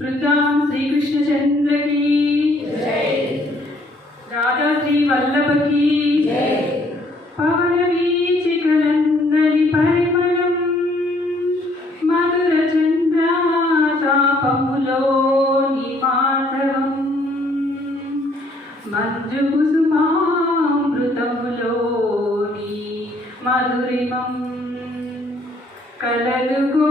బృందావనం శ్రీకృష్ణ చంద్రకి రాధా శ్రీ వల్లభకి పవన వీచి కలందరి పరిమళం మధుర మధురిమం కలదుకో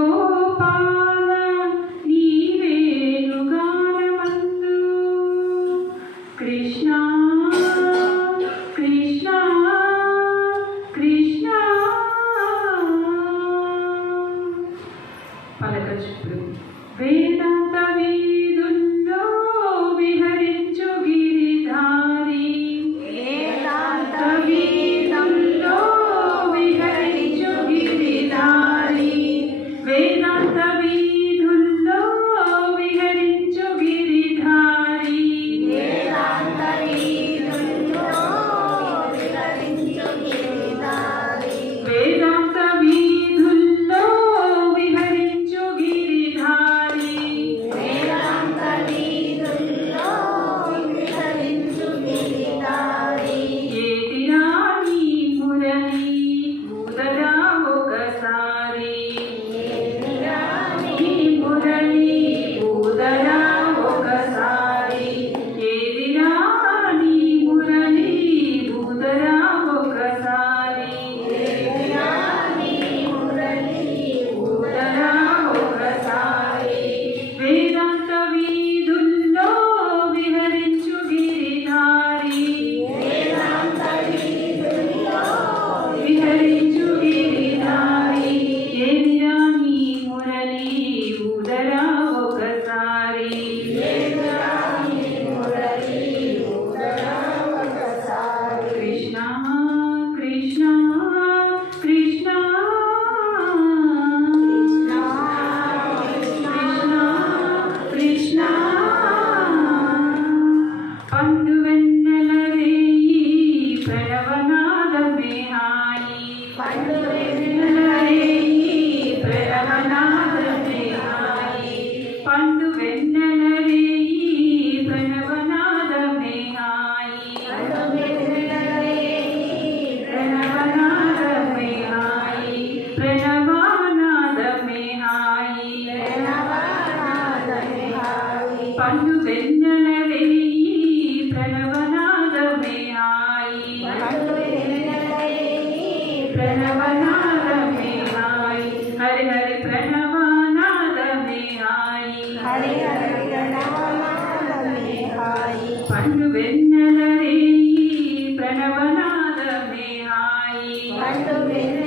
mas também.